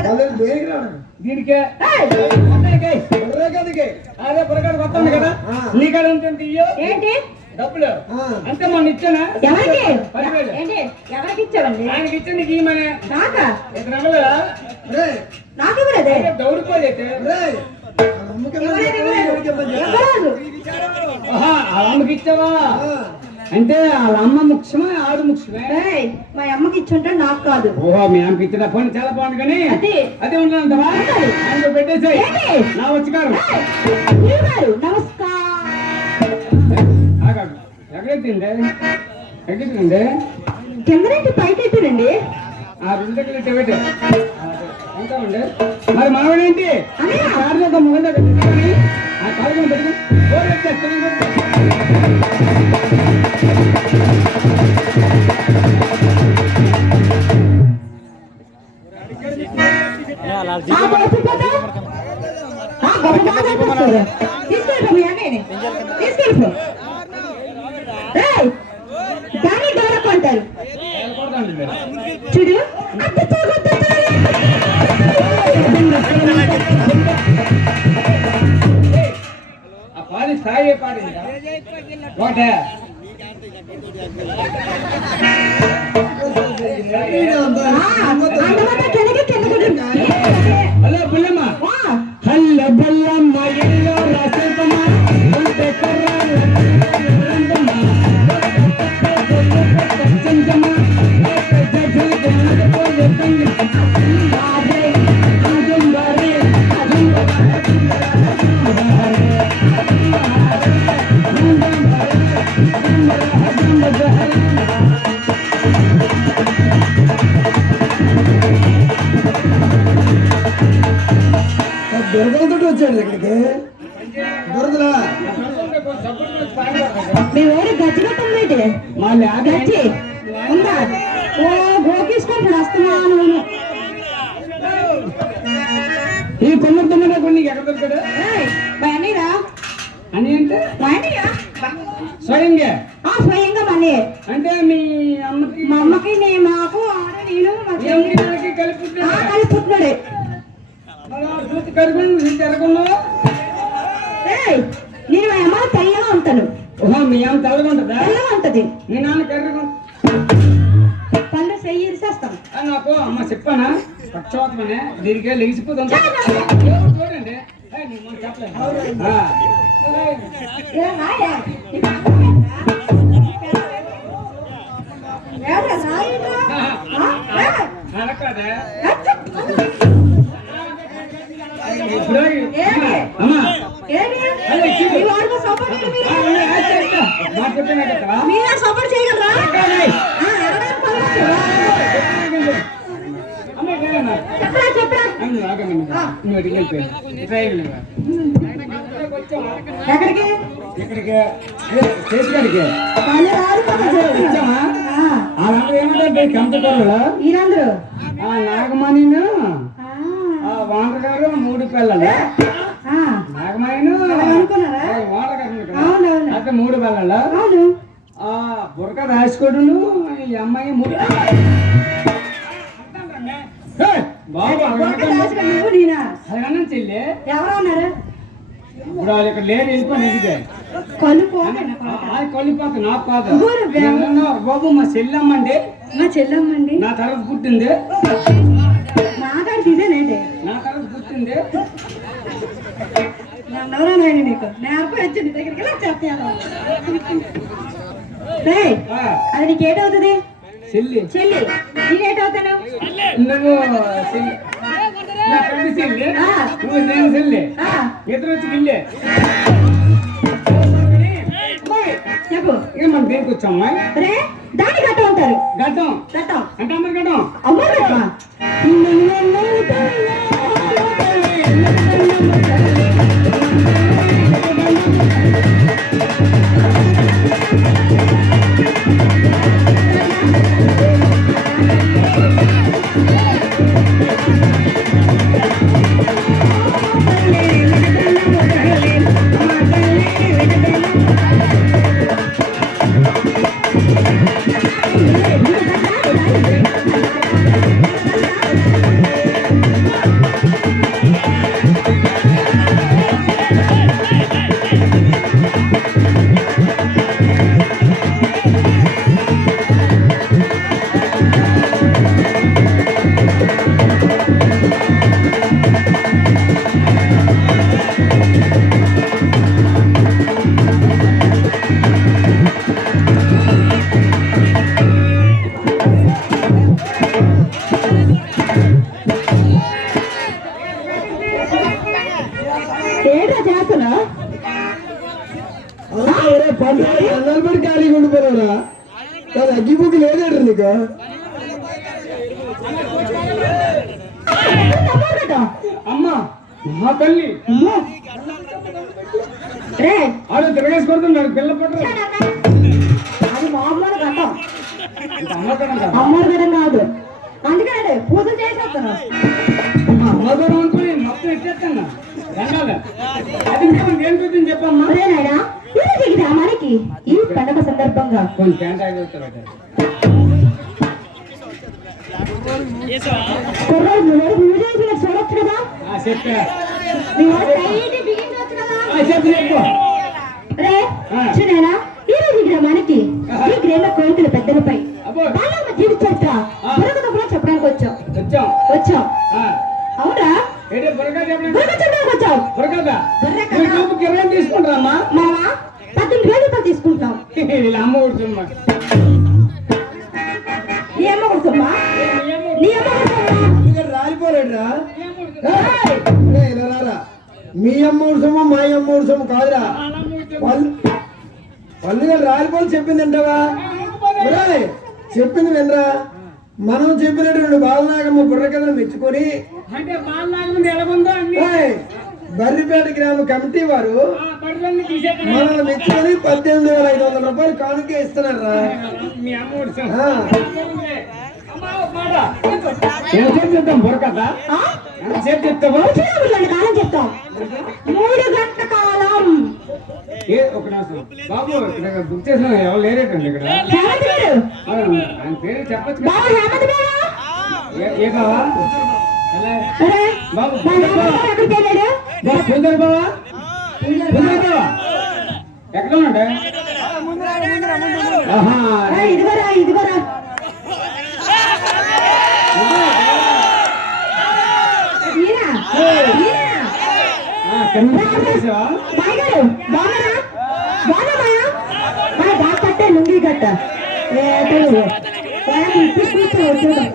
కదా. దేనికి. అదే పొరగాడు వస్తుంది కదా. నీకాడ ఉంటుంది ఏంటి? డబ్బులు. అంతే మొన్న ఇచ్చానా ఎవరికి. ఏంటి? ఎవరికి ఇచ్చావండి? ఆయనకి ఇచ్చి నీకు ఇమ్మనే నాకా? ఇద్దరు అవ్వలేదా రే. నాకు ఇవ్వలేదే? దౌడిపోదైతే రే. అమ్మకి ఇవ్వలేదు ఇవ్వలేదు. ఇవ్వలేదు? ఆహా వాళ్ళ అమ్మకి ఇచ్చావా? అంటే వాళ్ళ అమ్మ ముఖ్యమా ఆడు ముఖ్యమే? మా అమ్మకి ఇచ్చుంటే నాకు కాదు. ఓహో మీ అమ్మకి ఇచ్చిన ఫోన్ చాలా బాగుంది కానీ అది. అదే ఉండాలంటవా? అందులో పెట్టేసాయి? నా వచ్చి గారు నమస్కారం. ఆగాగు. ఎక్కడెత్తింది ఎక్కడెత్తింది కింద నుంచి పైకి ఎత్తునండి ఆ రెండు దగ్గర పెట్టు అంతా ఉండే మరి మనవాడేంటి ఆ కాలు పెట్టుకుని చూడు ఆ పాడి ఒకటే ఆ, దురదలతో వచ్చాడు ఇక్కడికి. దురదలా? మీ ఊరు గచ్చినట్టుంది మా గచ్చి ఉందా? ఓ గోకేసుకుంటాడు వస్తున్నాను. ఈ కొమ్మ తొమ్మిది కొన్ని ఎక్కడ దొరికాడు? అన్నయ్యరా? అని అంటే? స్వయంగా? అంటే మీ అమ్మకి మా అమ్మకి మాకు నేను మా మీ చెల్లి అమ్మకి నాకి కలిపి ఆ కలిసి పుట్టినాడే జరగను ఏయ్, నేను మా అమ్మ తెల్లగా ఉంటాను. ఓహో మీ అమ్మ తెల్లగా ఉంటుందా తెల్లగా ఉంటది మీ నాన్న కర్రగా పళ్ళు చెయ్యి ఇరిసేస్తాం. నాకు అమ్మ చెప్పానా? పక్షవాతమనే. దీనికే లెగిసిపోతుంది. చూడండి? చెప్పలేదు. మీరు? సపోర్ట్ చేయగలరా? చెప్పరా చెప్పరా? అవును, ఆగండి మీరు. నువ్వు అడిగి వెళ్ళిపోయి. ఇట్లా వెళ్ళి అవునవును. మూడు అవును. ఆ బుర్క రాసుకోడును ఈ అమ్మాయి మూడు చెల్లి? ఎవరు ఉన్నారు? ఇప్పుడు వాళ్ళు ఇక్కడ లేరు నాకు కాదు. బాబు మా చెల్లమ్మండి. మా చెల్లమ్మండి. నా తరఫు పుట్టింది మాట్లాడి ఇదేనండి నా తరఫు పుట్టింది నన్ను ఎవరన్నాయండి నీకు నేర్పై వచ్చి నీ దగ్గరికి వెళ్ళి చెప్తాను రేయ్, ఆ, అది నీకేటవుతుంది చెల్లి చెల్లి నేనేటవుతాను నువ్వు చెల్లి నా ఫ్రెండ్ చెల్లి ఆ. నువ్వు నేను చెల్లి ఆ, ఇద్దరు వచ్చి గిల్లే చెప్పు ఇక మనం దేనికి వచ్చామా రే దాని గట్ట ఉంటారు గడ్డం గట్టం అంటే అందరు గడ్డం అమ్మ గట్టమా తమ్ముడు అమ్మా మా తల్లి. రే. ఆడు తిరగేసుకుంటున్నాడు పిల్ల పట్టు అది మామూలు కదా. అమ్మోరు గడం కాదు అందుకనే పూజలు చేసేస్తాను అనుకుని మొత్తం ఇచ్చేస్తాను. అది మేము దేని గురించి చెప్పమ్మా? అరే నాయనా ఇది దిగిరా మనకి ఈ పండగ సందర్భంగా కొంచెం మనకి ఈ గ్రేమ కోరికల పెద్దలపై జీవిత చరిత్ర చెప్పడానికి వచ్చాం వచ్చాం అవునా మామా పద్దెనిమిది వేలు తీసుకుంటాం అమ్మ నీ అమ్మ కొడుతుమ్మా నీ అమ్మ కొడుతుమ్మా ఇక్కడ రాలిపోలేడురా. ఏయ్! ఏయ్, ఇలా రారా. మీ అమ్మ సొమ్ము మా అమ్మ సొమ్ము కాదురా. వాళ్ళు వాళ్ళు రాలిపోలు చెప్పింది అంటావా చెప్పింది వినరా? మనం చెప్పినట్టు రెండు బాలనాగమ్మ బుర్ర కథను మెచ్చుకొని అంటే బాలనాగం ఎలాగుందో అన్ని. ఏయ్, బర్రిపేట గ్రామ కమిటీ వారు మనల్ని మెచ్చుకొని పద్దెనిమిది వేల ఐదు వందల రూపాయలు కానుక ఇస్తున్నారా? మీ అమ్మ ఊరుతుంది ఆ. అమ్మా, ఒక మాట. ఎంతసేపు చెప్తాం బుర్రకథ? ఆ? ఎంతసేపు చెప్తావు వచ్చిన పిల్లల కాలం చెప్తాం. మూడు గంటల కాలం. ఏ ఒక నిమిషం. బాబు ఇక్కడ బుక్ చేసిన ఎవరు లేరేటండి ఇక్కడ? హేమంత్ గారు. ఆ, ఆయన పేరు చెప్పచ్చు ఏ బావా? ఎక్కడ అరే, ఇదిగోరా ఇదిగోరా కట్టే ఏ, చూడు.